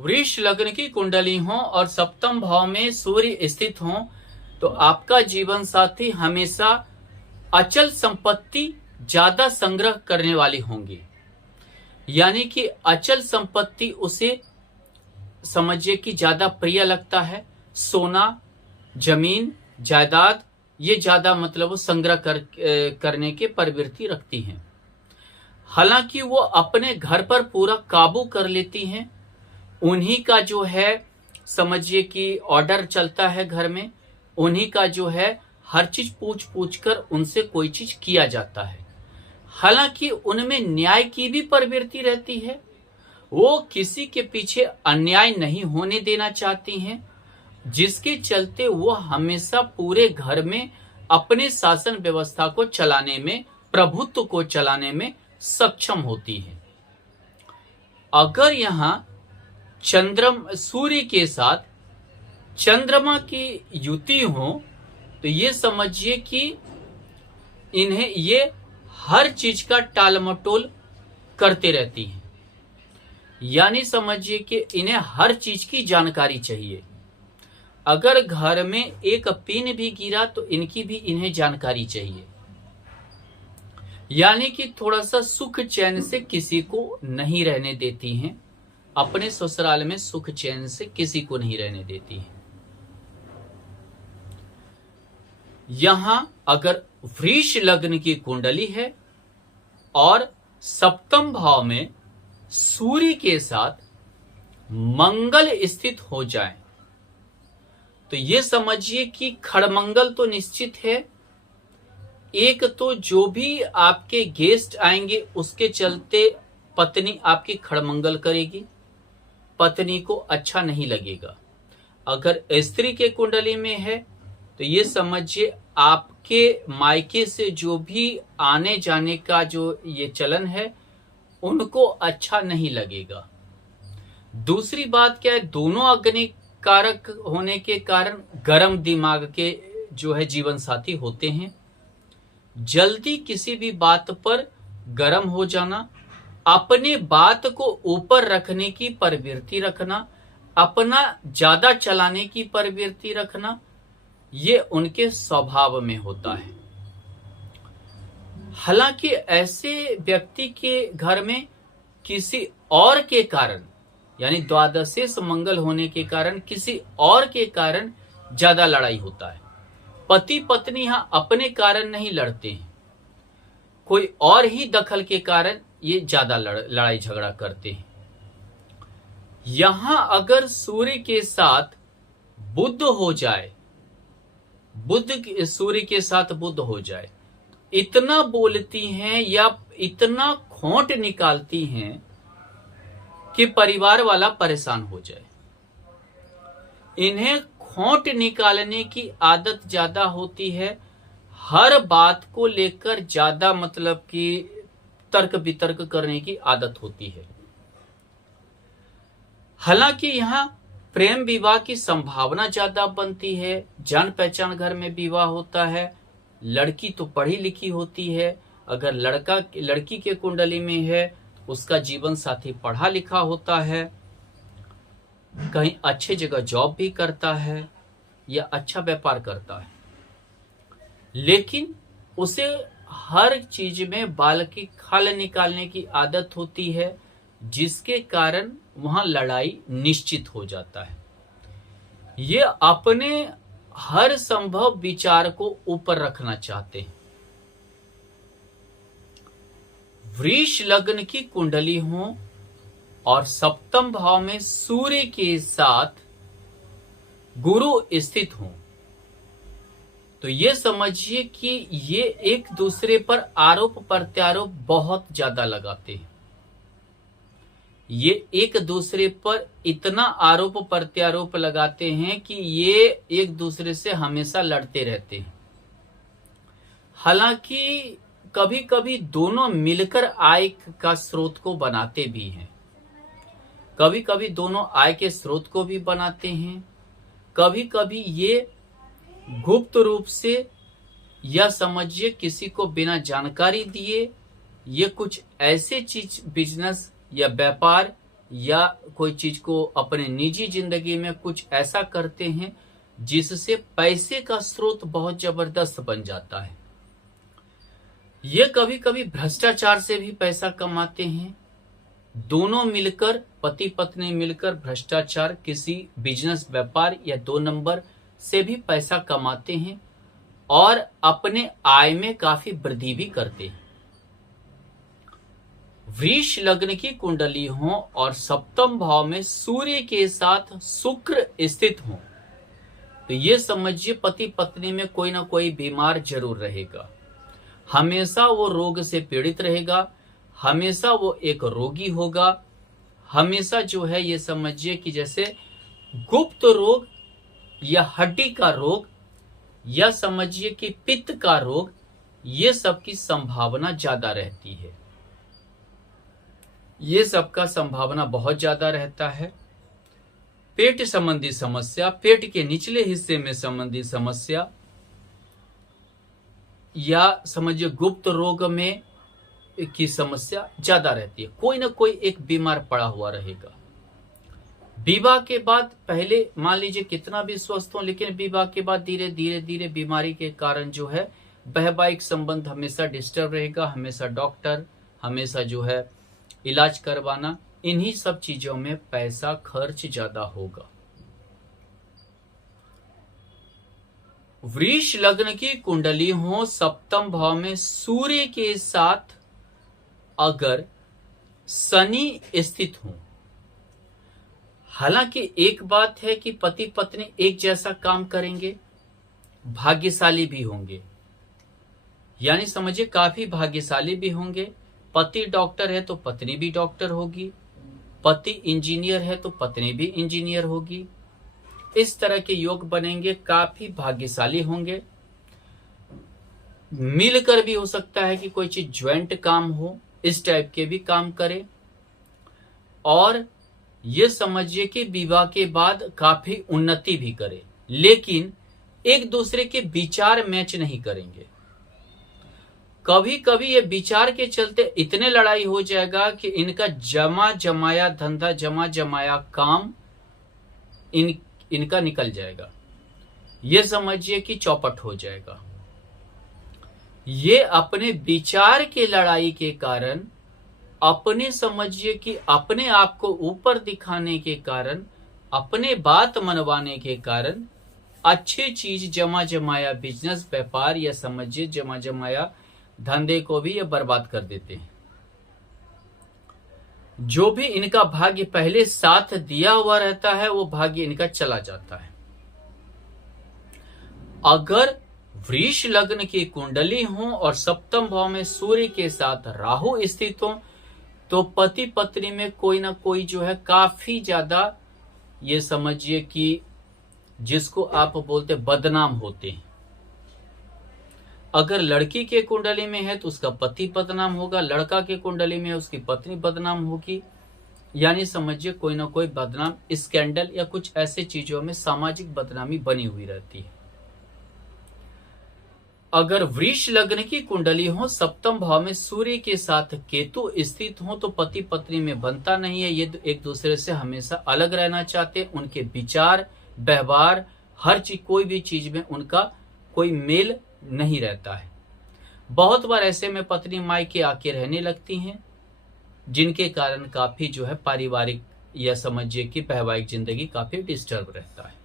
वृष लग्न की कुंडली हो और सप्तम भाव में सूर्य स्थित हो तो आपका जीवन साथी हमेशा अचल संपत्ति ज्यादा संग्रह करने वाली होंगी। यानी कि अचल संपत्ति उसे समझिए कि ज्यादा प्रिय लगता है। सोना, जमीन, जायदाद ये ज्यादा मतलब वो संग्रह करने के प्रवृत्ति रखती हैं। हालांकि वो अपने घर पर पूरा काबू कर लेती हैं। उन्हीं का जो है समझिए कि ऑर्डर चलता है घर में, उन्हीं का जो है हर चीज पूछ पूछ कर उनसे कोई चीज किया जाता है। हालांकि उनमें न्याय की भी प्रवृत्ति रहती है। वो किसी के पीछे अन्याय नहीं होने देना चाहती हैं, जिसके चलते वो हमेशा पूरे घर में अपने शासन व्यवस्था को चलाने में, प्रभुत्व को चलाने में सक्षम होती है। अगर यहां सूर्य के साथ चंद्रमा की युति हो तो ये समझिए कि इन्हें ये हर चीज का टालमटोल करते रहती हैं। यानी समझिए कि इन्हें हर चीज की जानकारी चाहिए। अगर घर में एक पिन भी गिरा तो इनकी भी इन्हें जानकारी चाहिए। यानी कि थोड़ा सा सुख चैन से किसी को नहीं रहने देती हैं। अपने ससुराल में सुख चैन से किसी को नहीं रहने देती है। यहां अगर वृष लग्न की कुंडली है और सप्तम भाव में सूर्य के साथ मंगल स्थित हो जाए तो ये समझिए कि खड़मंगल तो निश्चित है। एक तो जो भी आपके गेस्ट आएंगे उसके चलते पत्नी आपकी खड़मंगल करेगी, पत्नी को अच्छा नहीं लगेगा। अगर स्त्री के कुंडली में है तो ये समझिए आपके मायके से जो भी आने जाने का जो ये चलन है उनको अच्छा नहीं लगेगा। दूसरी बात क्या है, दोनों अग्नि कारक होने के कारण गर्म दिमाग के जो है जीवन साथी होते हैं। जल्दी किसी भी बात पर गर्म हो जाना, अपने बात को ऊपर रखने की प्रवृत्ति रखना, अपना ज्यादा चलाने की प्रवृत्ति रखना, ये उनके स्वभाव में होता है। हालांकि ऐसे व्यक्ति के घर में किसी और के कारण यानी द्वादशेष मंगल होने के कारण किसी और के कारण ज्यादा लड़ाई होता है। पति पत्नी यहां अपने कारण नहीं लड़ते हैं, कोई और ही दखल के कारण ये ज्यादा लड़ाई झगड़ा करते हैं। यहां अगर सूर्य के साथ बुध हो जाए, सूर्य के साथ बुध हो जाए, इतना बोलती हैं या इतना खोट निकालती हैं कि परिवार वाला परेशान हो जाए। इन्हें खोट निकालने की आदत ज्यादा होती है। हर बात को लेकर ज्यादा मतलब कि तर्क वितर्क करने की आदत होती है। हालांकि यहाँ प्रेम विवाह की संभावना ज्यादा बनती है। जान पहचान घर में विवाह होता है। लड़की तो पढ़ी लिखी होती है। अगर लड़की के कुंडली में है उसका जीवन साथी पढ़ा लिखा होता है, कहीं अच्छे जगह जॉब भी करता है या अच्छा व्यापार करता है, लेकिन उसे हर चीज में बाल की खाल निकालने की आदत होती है, जिसके कारण वहां लड़ाई निश्चित हो जाता है। ये अपने हर संभव विचार को ऊपर रखना चाहते हैं। वृष लग्न की कुंडली हो और सप्तम भाव में सूर्य के साथ गुरु स्थित हो तो ये समझिए कि ये एक दूसरे पर आरोप प्रत्यारोप बहुत ज्यादा लगाते हैं। ये एक दूसरे पर इतना आरोप प्रत्यारोप लगाते हैं कि ये एक दूसरे से हमेशा लड़ते रहते हैं। हालांकि कभी कभी दोनों मिलकर आय का स्रोत को बनाते भी हैं, कभी कभी दोनों आय के स्रोत को भी बनाते हैं, कभी कभी ये गुप्त रूप से या समझिए किसी को बिना जानकारी दिए ये कुछ ऐसे चीज बिजनेस या व्यापार या कोई चीज को अपने निजी जिंदगी में कुछ ऐसा करते हैं जिससे पैसे का स्रोत बहुत जबरदस्त बन जाता है। ये कभी कभी भ्रष्टाचार से भी पैसा कमाते हैं। दोनों मिलकर, पति पत्नी मिलकर भ्रष्टाचार, किसी बिजनेस, व्यापार या 2 नंबर से भी पैसा कमाते हैं और अपने आय में काफी वृद्धि भी करते हैं। वृष लग्न की कुंडली हो और सप्तम भाव में सूर्य के साथ शुक्र स्थित हो तो ये समझिए पति पत्नी में कोई ना कोई बीमार जरूर रहेगा। हमेशा वो रोग से पीड़ित रहेगा, हमेशा वो एक रोगी होगा, हमेशा जो है ये समझिए कि जैसे गुप्त रोग या हड्डी का रोग या समझिए कि पित्त का रोग, ये सब की संभावना ज्यादा रहती है। ये सब का संभावना बहुत ज्यादा रहता है। पेट संबंधी समस्या, पेट के निचले हिस्से में संबंधी समस्या या समझिए गुप्त रोग में की समस्या ज्यादा रहती है। कोई ना कोई एक बीमार पड़ा हुआ रहेगा। विवाह के बाद पहले मान लीजिए कितना भी स्वस्थ हो, लेकिन विवाह के बाद धीरे धीरे धीरे बीमारी के कारण जो है वैवाहिक संबंध हमेशा डिस्टर्ब रहेगा। हमेशा डॉक्टर, हमेशा जो है इलाज करवाना, इन्हीं सब चीजों में पैसा खर्च ज्यादा होगा। वृष लग्न की कुंडली हो, सप्तम भाव में सूर्य के साथ अगर शनि स्थित हो, हालांकि एक बात है कि पति पत्नी एक जैसा काम करेंगे, भाग्यशाली भी होंगे, यानी समझिए काफी भाग्यशाली भी होंगे। पति डॉक्टर है तो पत्नी भी डॉक्टर होगी, पति इंजीनियर है तो पत्नी भी इंजीनियर होगी। इस तरह के योग बनेंगे, काफी भाग्यशाली होंगे। मिलकर भी हो सकता है कि कोई चीज ज्वाइंट काम हो, इस टाइप के भी काम करे। और ये समझिए कि विवाह के बाद काफी उन्नति भी करे, लेकिन एक दूसरे के विचार मैच नहीं करेंगे। कभी कभी ये विचार के चलते इतने लड़ाई हो जाएगा कि इनका जमा जमाया धंधा, जमा जमाया काम इनका निकल जाएगा। ये समझिए कि चौपट हो जाएगा। ये अपने विचार के लड़ाई के कारण, अपने समझिए कि अपने आप को ऊपर दिखाने के कारण, अपने बात मनवाने के कारण अच्छी चीज जमा जमाया बिजनेस, व्यापार या समझिए जमा जमाया धंधे को भी ये बर्बाद कर देते हैं। जो भी इनका भाग्य पहले साथ दिया हुआ रहता है वो भाग्य इनका चला जाता है। अगर वृष लग्न की कुंडली हो और सप्तम भाव में सूर्य के साथ राहु स्थित हो तो पति पत्नी में कोई ना कोई जो है काफी ज्यादा, ये समझिए कि जिसको आप बोलते बदनाम होते हैं। अगर लड़की के कुंडली में है तो उसका पति बदनाम होगा, लड़का के कुंडली में है उसकी पत्नी बदनाम होगी, यानी समझिए कोई ना कोई बदनाम, स्कैंडल या कुछ ऐसे चीजों में सामाजिक बदनामी बनी हुई रहती है। अगर वृष लग्न की कुंडली हो, सप्तम भाव में सूर्य के साथ केतु स्थित हो तो पति पत्नी में बनता नहीं है। ये एक दूसरे से हमेशा अलग रहना चाहते हैं। उनके विचार, व्यवहार, हर चीज, कोई भी चीज में उनका कोई मेल नहीं रहता है। बहुत बार ऐसे में पत्नी मायके आके रहने लगती हैं, जिनके कारण काफी जो है पारिवारिक या समझिए कि वैवाहिक जिंदगी काफी डिस्टर्ब रहता है।